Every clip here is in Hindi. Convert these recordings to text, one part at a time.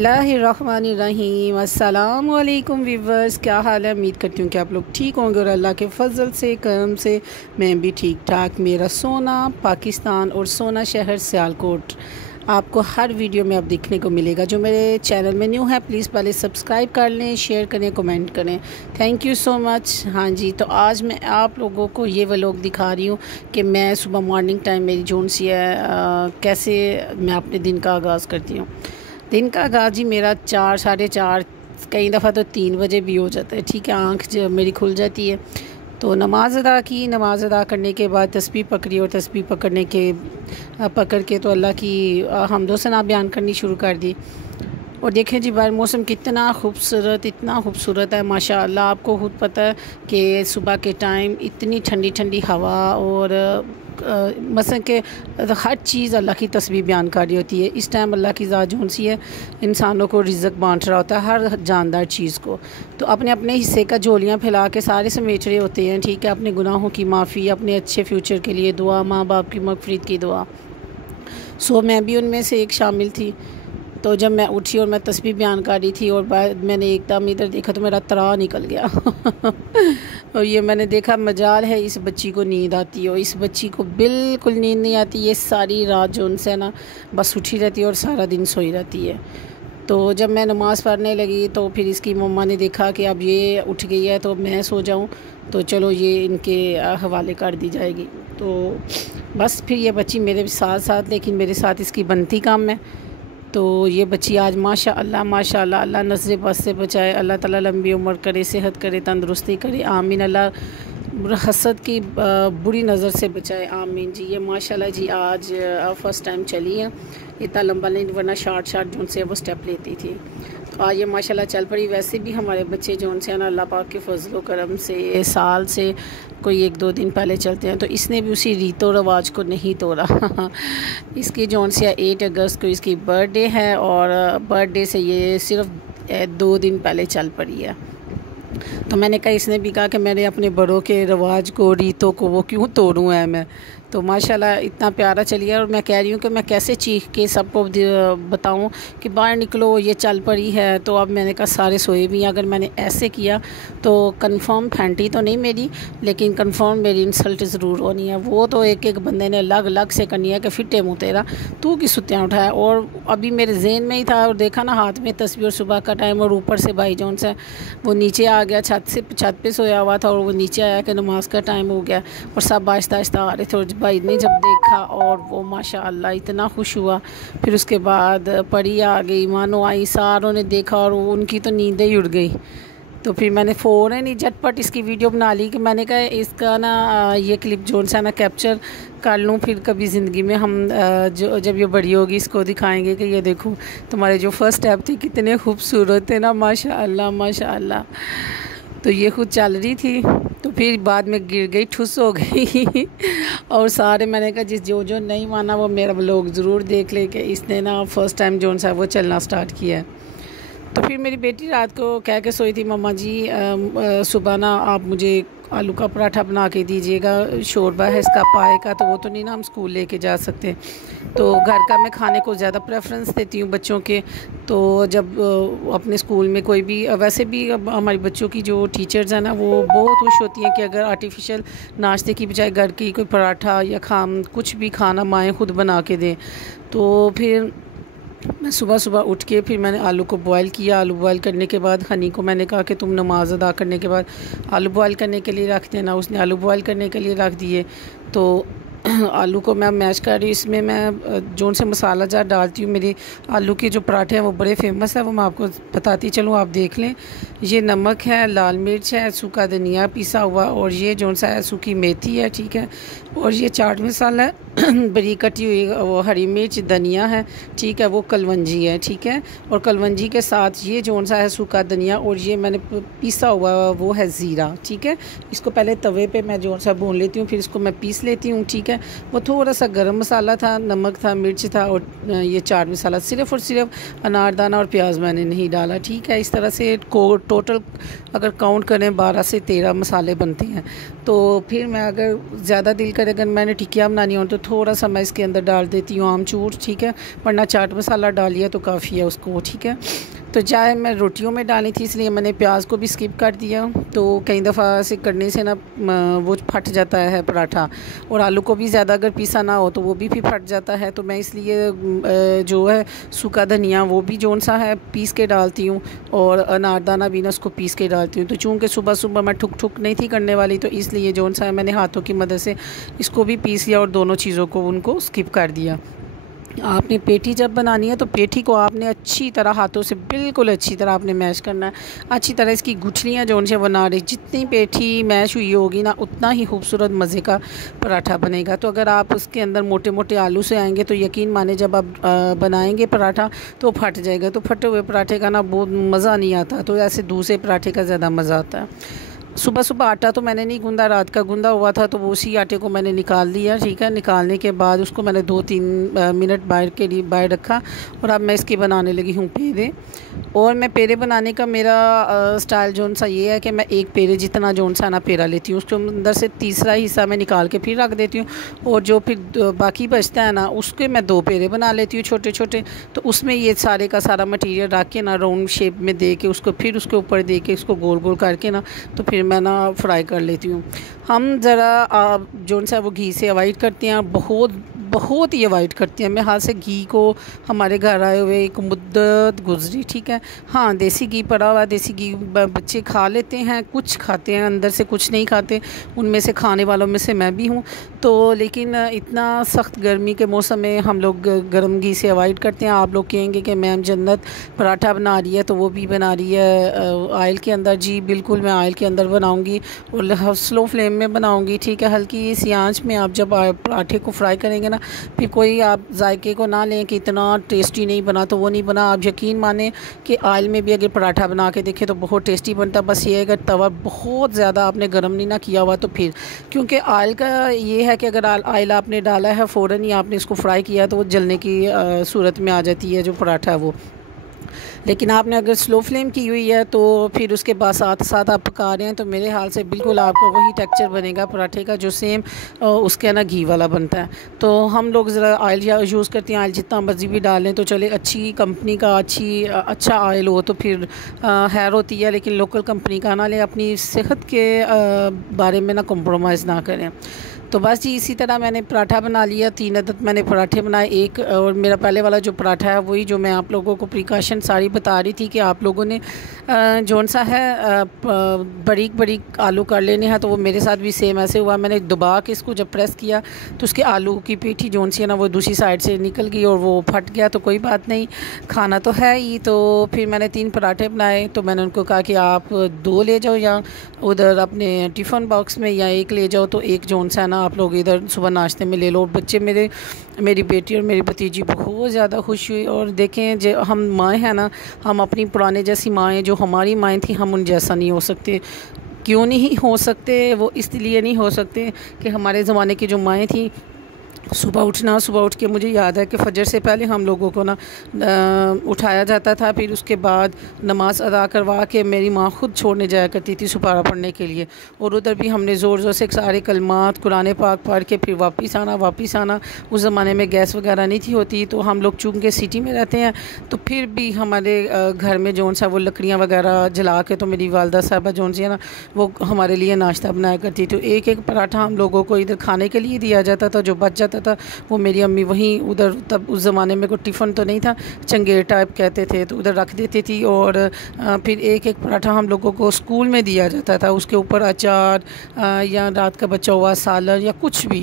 बिस्मिल्लाहिर्रहमानिर्रहीम। अस्सलाम वालेकुम व्यूअर्स, क्या हाल है। उम्मीद करती हूँ कि आप लोग ठीक होंगे और अल्लाह के फजल से करम से मैं भी ठीक ठाक। मेरा सोना पाकिस्तान और सोना शहर सियालकोट आपको हर वीडियो में अब देखने को मिलेगा। जो मेरे चैनल में न्यू है प्लीज़ पहले सब्सक्राइब कर लें, शेयर करें, कमेंट करें। Thank you so much. हाँ जी, तो आज मैं आप लोगों को ये व्लॉग दिखा रही हूँ कि मैं सुबह मॉर्निंग टाइम मेरी जोन सी है कैसे मैं अपने दिन का आगाज़ करती हूँ। दिन का आगाज़ जी मेरा 4 साढ़े 4 कई दफ़ा तो 3 बजे भी हो जाता है। ठीक है, आँख जो मेरी खुल जाती है तो नमाज़ अदा की। नमाज़ अदा करने के बाद तस्बीह पकड़ी और तस्बीह पकड़ के तो अल्लाह की हम्दो सना बयान करनी शुरू कर दी। और देखें जी बाहर मौसम कितना खूबसूरत, इतना खूबसूरत है माशाअल्लाह। आपको खुद पता है कि सुबह के टाइम इतनी ठंडी ठंडी हवा और मसलन के हर चीज़ अल्लाह की तस्बीह बयान कर रही होती है। इस टाइम अल्लाह की ज़ात जोन सी है इंसानों को रिज़्क़ बांट रहा होता है, हर जानदार चीज़ को। तो अपने अपने हिस्से का झोलियाँ फैला के सारे समेट रहे होते हैं। ठीक है, अपने गुनाहों की माफ़ी, अपने अच्छे फ्यूचर के लिए दुआ, माँ बाप की मग़फ़िरत की दुआ। सो मैं भी उनमें से एक शामिल थी। तो जब मैं उठी और मैं तस्बीह बयान कर रही थी और बाद मैंने एकदम इधर देखा तो मेरा तरा निकल गया और ये मैंने देखा मजाल है इस बच्ची को नींद आती है और इस बच्ची को बिल्कुल नींद नहीं आती। ये सारी रात जो उनसे ना बस उठी रहती है और सारा दिन सोई रहती है। तो जब मैं नमाज़ पढ़ने लगी तो फिर इसकी मम्मा ने देखा कि अब ये उठ गई है तो मैं सो जाऊं, तो चलो ये इनके हवाले कर दी जाएगी। तो बस फिर ये बच्ची मेरे साथ साथ, लेकिन मेरे साथ इसकी बनती काम है। तो ये बच्ची आज माशाअल्लाह अल्लाह नज़र बस से बचाए, अल्लाह ताला लंबी उम्र करे, सेहत करे, तंदुरुस्ती करे, आमीन। अल्लाह हसद की बुरी नज़र से बचाए, आमीन जी। ये माशाल्लाह जी आज फ़र्स्ट टाइम चली है, इतना लंबा नहीं, वरना शार्ट जो से वो स्टेप लेती थी। तो आज ये माशाल्लाह चल पड़ी। वैसे भी हमारे बच्चे जो उनसे ना अल्लाह पाक के फजल व करम से साल से कोई 1-2 दिन पहले चलते हैं, तो इसने भी उसी रीतो रवाज को नहीं तोड़ा इसकी जोन से 8 अगस्त को इसकी बर्थडे है और बर्थडे से ये सिर्फ 2 दिन पहले चल पड़ी है। तो मैंने कहा, इसने भी कहा कि मैंने अपने बड़ों के रवाज को, रीतों को वो क्यों तोड़ूँ है मैं। तो माशाल्लाह इतना प्यारा चली है। और मैं कह रही हूँ कि मैं कैसे चीख के सबको बताऊँ कि बाहर निकलो, ये चल पड़ी है। तो अब मैंने कहा सारे सोए भी हैं, अगर मैंने ऐसे किया तो कंफर्म फैंटी तो नहीं मेरी, लेकिन कंफर्म मेरी इंसल्ट ज़रूर होनी है। वो तो एक एक बंदे ने अलग अलग से करनी है कि फिटे मुँह तेरा, तू की सुत्तियाँ उठाया। और अभी मेरे जहन में ही था और देखा ना हाथ में तस्वीर, और सुबह का टाइम, और ऊपर से भाई जौन से वो नीचे आ गया, छत पे सोया हुआ था और वो नीचे आया कि नमाज का टाइम हो गया और सब आहिस्ता आहिस्ता आ रहे थे। और भाई ने जब देखा और वो माशाअल्लाह इतना खुश हुआ। फिर उसके बाद परी आ गई, मानो आई, सारों ने देखा और उनकी तो नींदें ही उड़ गई। तो फिर मैंने फ़ौरन ही झटपट इसकी वीडियो बना ली कि मैंने कहा इसका ना ये क्लिप जोन सा ना कैप्चर कर लूँ, फिर कभी ज़िंदगी में हम जब ये बड़ी होगी इसको दिखाएंगे कि ये देखो तुम्हारे जो फर्स्ट स्टेप थे कितने खूबसूरत थे ना, माशाअल्लाह माशाअल्लाह। तो ये खुद चल रही थी, तो फिर बाद में गिर गई, ठुस हो गई और सारे, मैंने कहा जिस जो नहीं माना वो मेरा व्लॉग ज़रूर देख ले कि इसने ना फर्स्ट टाइम जोन सा वो चलना स्टार्ट किया है। तो फिर मेरी बेटी रात को कह के सोई थी, मम्मा जी सुबह ना आप मुझे आलू का पराठा बना के दीजिएगा, शोरबा है इसका पाए का, तो वो तो नहीं ना हम स्कूल लेके जा सकते। तो घर का मैं खाने को ज़्यादा प्रेफरेंस देती हूँ बच्चों के। तो जब अपने स्कूल में कोई भी, वैसे भी हमारी बच्चों की जो टीचर्स हैं ना वो बहुत खुश होती हैं कि अगर आर्टिफिशियल नाश्ते की बजाय घर की कोई पराठा या कुछ भी खाना माएँ खुद बना के दें। तो फिर मैं सुबह सुबह उठ के फिर मैंने आलू को बॉयल किया। आलू बॉयल करने के बाद हनी को मैंने कहा कि तुम नमाज़ अदा करने के बाद आलू बॉयल करने के लिए रख देना। उसने आलू बॉयल करने के लिए रख दिए। तो आलू को मैं मैश कर रही हूँ। इसमें मैं जोन से मसाला जार डालती हूँ। मेरे आलू के जो पराठे हैं वो बड़े फेमस है, वो मैं आपको बताती चलूँ, आप देख लें। ये नमक है, लाल मिर्च है, सूखा धनिया पिसा हुआ, और ये जोन सा है सूखी मेथी है, ठीक है। और ये चाट मसाला है, बारीक कटी हुई वो हरी मिर्च, धनिया है, ठीक है, वो कलवंजी है, ठीक है। और कलवंजी के साथ ये जोन सा है सूखा धनिया, और ये मैंने पीसा हुआ वो है ज़ीरा, ठीक है। इसको पहले तवे पे मैं जोन सा भून लेती हूँ, फिर इसको मैं पीस लेती हूँ, ठीक है। वो थोड़ा सा गरम मसाला था, नमक था, मिर्च था, और ये चाट मसाला, सिर्फ़ और सिर्फ अनारदाना और प्याज मैंने नहीं डाला, ठीक है। इस तरह से टोटल अगर काउंट करें 12 से 13 मसाले बनते हैं। तो फिर मैं अगर ज़्यादा दिल करे, अगर मैंने टिक्कियाँ बनानी हो तो थोड़ा सा मैं इसके अंदर डाल देती हूँ आमचूर, ठीक है, वरना चाट मसाला डालिए तो काफ़ी है उसको, ठीक है। तो चाहे मैं रोटियों में डाली थी इसलिए मैंने प्याज को भी स्किप कर दिया। तो कई दफ़ा ऐसे करने से ना वो फट जाता है पराठा, और आलू को भी ज़्यादा अगर पीसा ना हो तो वो भी फट जाता है। तो मैं इसलिए जो है सूखा धनिया वो भी जौन सा है पीस के डालती हूँ, और अनारदाना भी ना उसको पीस के डालती हूँ। तो चूँकि सुबह सुबह मैं ठुक ठुक नहीं थी करने वाली, तो इसलिए जौन सा है मैंने हाथों की मदद से इसको भी पीस लिया और दोनों चीज़ों को उनको स्किप कर दिया। आपने पेठी जब बनानी है तो पेठी को आपने अच्छी तरह हाथों से बिल्कुल अच्छी तरह आपने मैश करना है। अच्छी तरह इसकी गुठलियाँ जो उनसे बना रही, जितनी पेठी मैश हुई होगी ना उतना ही खूबसूरत मज़े का पराठा बनेगा। तो अगर आप उसके अंदर मोटे मोटे आलू से आएंगे तो यकीन माने जब आप बनाएंगे पराठा तो फट जाएगा। तो फटे हुए पराठे का ना बहुत मज़ा नहीं आता, तो ऐसे दूसरे पराठे का ज़्यादा मज़ा आता है। सुबह सुबह आटा तो मैंने नहीं गूंदा, रात का गूंदा हुआ था, तो वो उसी आटे को मैंने निकाल दिया, ठीक है। निकालने के बाद उसको मैंने 2-3 मिनट बाहर रखा, और अब मैं इसकी बनाने लगी हूँ पेड़े। और मैं पेड़े बनाने का मेरा स्टाइल जोन सा ये है कि मैं एक पेड़े जितना जोन सा ना पेड़ा लेती हूँ, उसके अंदर से तीसरा हिस्सा मैं निकाल के फिर रख देती हूँ, और जो फिर बाकी बचता है ना उसके मैं 2 पेड़े बना लेती हूँ छोटे छोटे। तो उसमें ये सारे का सारा मटीरियल रख के ना राउंड शेप में दे के उसको फिर उसके ऊपर दे के उसको गोल गोल करके ना तो फिर मैं ना फ्राई कर लेती हूँ। हम ज़रा जो सा वो घी से अवॉइड करते हैं, बहुत ही अवॉइड करते हैं। मैं हाथ से घी को हमारे घर आए हुए एक मुद्दत गुजरी, ठीक है। हाँ, देसी घी पड़ा हुआ, देसी घी बच्चे खा लेते हैं, कुछ खाते हैं, अंदर से कुछ नहीं खाते, उनमें से खाने वालों में से मैं भी हूँ। तो लेकिन इतना सख्त गर्मी के मौसम में हम लोग गर्म घी से अवॉइड करते हैं। आप लोग कहेंगे कि मैम जन्नत पराठा बना रही है तो वो भी बना रही है ऑयल के अंदर। जी बिल्कुल, मैं ऑयल के अंदर बनाऊँगी और स्लो फ्लेम में बनाऊँगी, ठीक है। हल्की सी आंच में आप जब पराठे को फ्राई करेंगे ना, फिर कोई आप जायके को ना लें कि इतना टेस्टी नहीं बना तो वो नहीं बना। आप यकीन माने कि ऑयल में भी अगर पराठा बना के देखें तो बहुत टेस्टी बनता। बस ये अगर तवा बहुत ज़्यादा आपने गर्म नहीं ना किया हुआ तो फिर, क्योंकि ऑयल का ये है कि अगर ऑयल आपने डाला है फ़ौरन ही आपने इसको फ्राई किया तो वो जलने की सूरत में आ जाती है जो पराठा है वो। लेकिन आपने अगर स्लो फ्लेम की हुई है तो फिर उसके बाद साथ साथ आप पका रहे हैं तो मेरे हाल से बिल्कुल आपका वही टेक्सचर बनेगा पराठे का जो सेम उसके ना घी वाला बनता है। तो हम लोग ज़रा ऑयल यूज़ करते हैं, ऑयल जितना मर्जी भी डालें तो चले, अच्छी कंपनी का अच्छा ऑयल हो तो फिर हैर होती है, लेकिन लोकल कंपनी का ना लें, अपनी सेहत के बारे में ना कॉम्प्रोमाइज़ ना करें। तो बस जी इसी तरह मैंने पराठा बना लिया, 3 अदद मैंने पराठे बनाए। एक और मेरा पहले वाला जो पराठा है वही जो मैं आप लोगों को प्रिकॉशन सारी बता रही थी कि आप लोगों ने जौन सा है बारीक बारीक आलू कर लेने हैं, तो वो मेरे साथ भी सेम ऐसे हुआ। मैंने दबा के इसको जब प्रेस किया तो उसके आलू की पीठी जौन सी है ना वो दूसरी साइड से निकल गई और वो फट गया। तो कोई बात नहीं, खाना तो है ही। तो फिर मैंने 3 पराठे बनाए, तो मैंने उनको कहा कि आप 2 ले जाओ या उधर अपने टिफ़न बॉक्स में, या 1 ले जाओ, तो एक जौन सा है ना आप लोग इधर सुबह नाश्ते में ले लो। बच्चे मेरी बेटी और मेरी भतीजी बहुत ज़्यादा खुश हुई। और देखें जो हम माएँ हैं ना, हम अपनी पुराने जैसी माएँ जो हमारी माएँ थी, हम उन जैसा नहीं हो सकते। क्यों नहीं हो सकते? वो इसलिए नहीं हो सकते कि हमारे ज़माने की जो माएँ थी, सुबह उठ के मुझे याद है कि फजर से पहले हम लोगों को ना उठाया जाता था, फिर उसके बाद नमाज़ अदा करवा के मेरी माँ खुद छोड़ने जाया करती थी सुपारा पढ़ने के लिए, और उधर भी हमने ज़ोर ज़ोर से सारे कलमात कुरान पाक पढ़ के फिर वापस आना। उस ज़माने में गैस वगैरह नहीं थी होती, तो हम लोग चूँकि सिटी में रहते हैं तो फिर भी हमारे घर में जौन सा वो लकड़ियाँ वगैरह जला के, तो मेरी वालदा साहबा जौन सी है ना वो हमारे लिए नाश्ता बनाया करती। तो एक पराठा हम लोगों को इधर खाने के लिए दिया जाता था, जो बच जाता था वो मेरी अम्मी वहीं उधर, तब उस ज़माने में कोई टिफ़न तो नहीं था, चंगेर टाइप कहते थे, तो उधर रख देती थी। और फिर एक पराठा हम लोगों को स्कूल में दिया जाता था, उसके ऊपर अचार या रात का बचा हुआ सालन या कुछ भी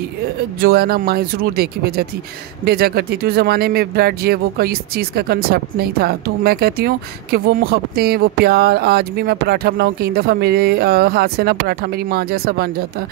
जो है ना माँ ज़रूर दे के भेजा करती थी। उस ज़माने में ब्रेड ये वो इस चीज़ का कंसेप्ट नहीं था। तो मैं कहती हूँ कि वो मोहब्बतें, वो प्यार, आज भी मैं पराठा बनाऊँ कई दफ़ा मेरे हाथ से ना पराठा मेरी माँ जैसा बन जाता।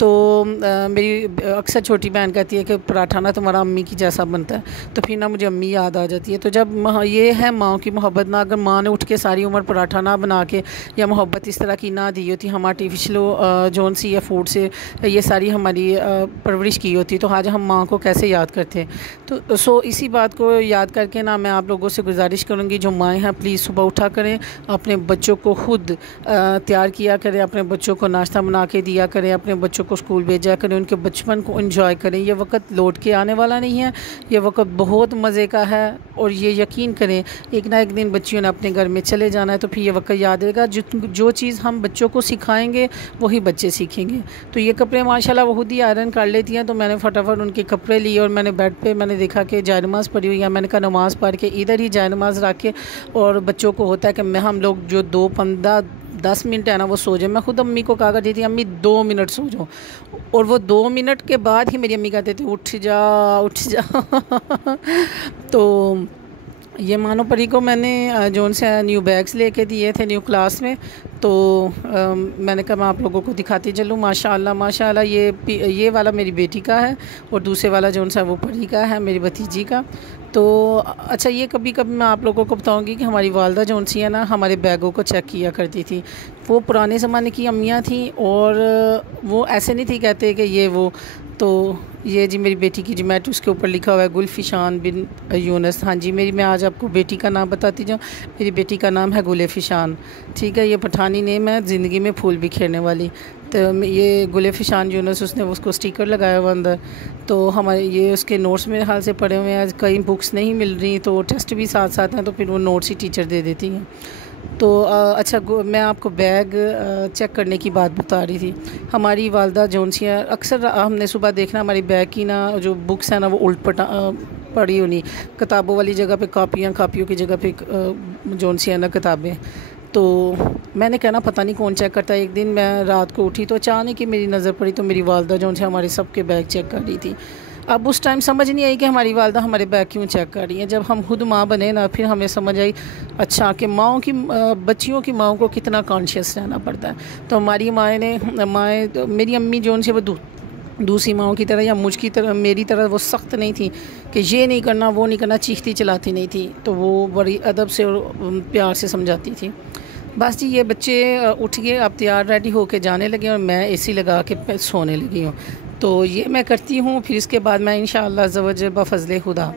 तो मेरी अक्सर छोटी बहन कहती है कि पराठा ना तुम्हारा अम्मी की जैसा बनता है, तो फिर ना मुझे अम्मी याद आ जाती है। तो जब ये है माँ की मोहब्बत ना, अगर माँ ने उठ के सारी उम्र पराठा ना बना के या मोहब्बत इस तरह की ना दी होती, हम आर्टिफिशियल जौन सी या फूड से ये सारी हमारी परवरिश की होती, तो आज हम माँ को कैसे याद करते। तो इसी बात को याद करके ना मैं आप लोगों से गुजारिश करूँगी, जो माएँ हैं प्लीज़ सुबह उठा करें, अपने बच्चों को खुद तैयार किया करें, अपने बच्चों को नाश्ता बना के दिया करें, अपने बच्चों को स्कूल भेजा करें, उनके बचपन को एंजॉय करें। ये वक्त वक्त लौट के आने वाला नहीं है। ये वक्त बहुत मज़े का है और ये यकीन करें एक ना एक दिन बच्चियों ने अपने घर में चले जाना है, तो फिर ये वक्त याद रहेगा। जो चीज़ हम बच्चों को सिखाएंगे वही बच्चे सीखेंगे। तो ये कपड़े माशाल्लाह वो खुद ही आयरन कर लेती हैं, तो मैंने फटाफट उनके कपड़े लिए और मैंने बेड पे मैंने देखा कि जाय नमाज़ पढ़ी हुई है। मैंने कहा नमाज़ पढ़ के इधर ही जाय नमाज़ रख के, और बच्चों को होता है कि मैं हम लोग जो 2-15-10 मिनट है ना वो सो जाए। मैं खुद अम्मी को कहा करती थी अम्मी 2 मिनट सो जाओ, और वो 2 मिनट के बाद ही मेरी अम्मी कहते थे उठ जा उठ जा। तो ये मानो परी को मैंने जोन से न्यू बैग्स लेके दिए थे न्यू क्लास में, तो मैंने कहा मैं आप लोगों को दिखाती चलूँ। माशाल्लाह माशाल्लाह ये वाला मेरी बेटी का है और दूसरे वाला जोन सा वो परी का है, मेरी भतीजी का। तो अच्छा, ये कभी कभी मैं आप लोगों को बताऊंगी कि हमारी वालदा जोन सी है ना हमारे बैगों को चेक किया करती थी। वो पुराने ज़माने की अम्मियाँ थी और वो ऐसे नहीं थी कहते कि ये वो। तो ये जी मेरी बेटी की जोमेट, उसके ऊपर लिखा हुआ है गुलफिशान बिन यूनस। हाँ जी, मैं आज आपको बेटी का नाम बताती जाऊँ। मेरी बेटी का नाम है गुलफिशान, ठीक है। ये पठानी नेम है, ज़िंदगी में फूल बिखेरने वाली। तो ये गुलफिशान यूनस, उसने उसको स्टिकर लगाया हुआ अंदर। तो हमारे ये उसके नोट्स मेरे हाल से पड़े हुए हैं। कई बुक्स नहीं मिल रही तो टेस्ट भी साथ साथ हैं, तो फिर वो नोट्स ही टीचर दे देती हैं। तो अच्छा, मैं आपको बैग चेक करने की बात बता रही थी। हमारी वालदा जोनसियाँ अक्सर हमने सुबह देखना हमारी बैग की ना जो बुक्स हैं ना वो उल्ट पड़ी होनी, किताबों वाली जगह पे कापियों की जगह पे जोनसियाँ ना किताबें। तो मैंने कहना पता नहीं कौन चेक करता है। एक दिन मैं रात को उठी तो अचानक ही मेरी नज़र पड़ी, तो मेरी वालदा जोन से हमारे सबके बैग चेक कर रही थी। अब उस टाइम समझ नहीं आई कि हमारी वालदा हमारे बैग क्यों चेक कर रही हैं। जब हम खुद माँ बने ना फिर हमें समझ आई अच्छा कि बच्चियों की माँओं को कितना कॉन्शियस रहना पड़ता है। तो हमारी मेरी अम्मी जो उनसे वो दूसरी माँओं की तरह या मुझकी तरह मेरी तरह वो सख्त नहीं थी कि ये नहीं करना वो नहीं करना, चीखती चलाती नहीं थी। तो वो बड़ी अदब से और प्यार से समझाती थी। बस जी, ये बच्चे उठ गए, अब तैयार रेडी होके जाने लगे और मैं एसी लगा के सोने लगी हूँ। तो ये मैं करती हूँ, फिर इसके बाद मैं इंशाअल्लाह ज़वजल बफ़ज़ले खुदा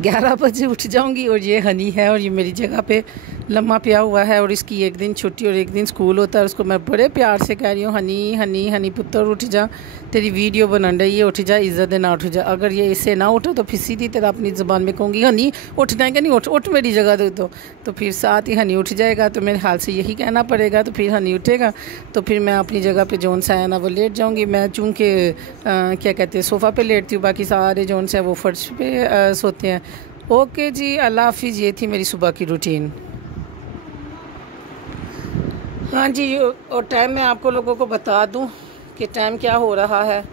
11 बजे उठ जाऊँगी। और ये हनी है और ये मेरी जगह पे लम्हा पिया हुआ है और इसकी एक दिन छुट्टी और एक दिन स्कूल होता है। उसको मैं बड़े प्यार से कह रही हूँ हनी हनी हनी पुत्र उठ जा, तेरी वीडियो बन रही है, उठ जा, इज़्ज़त देना उठ जा। अगर ये इससे ना उठो तो फिर सीधी तरह अपनी ज़बान में कहूँगी हनी उठ जाएगा, नहीं उठ मेरी जगह दे तो फिर साथ ही हनी उठ जाएगा। तो मेरे हाल से यही कहना पड़ेगा, तो फिर हनी उठेगा तो फिर मैं अपनी जगह पे जोन सा है ना वो लेट जाऊँगी। मैं चूँकि क्या कहते हैं सोफ़ा पे लेटती हूँ, बाकी सारे जोन से वो फर्श पे सोते हैं। ओके जी, अल्लाह हाफिज़। ये थी मेरी सुबह की रूटीन। हाँ जी, और टाइम मैं आपको लोगों को बता दूं कि टाइम क्या हो रहा है।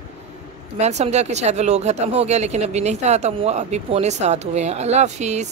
मैंने समझा कि शायद वो लोग ख़त्म हो गया, लेकिन अभी नहीं था ख़त्म हुआ, अभी 6:45 हुए हैं। अल्लाह हाफिज़।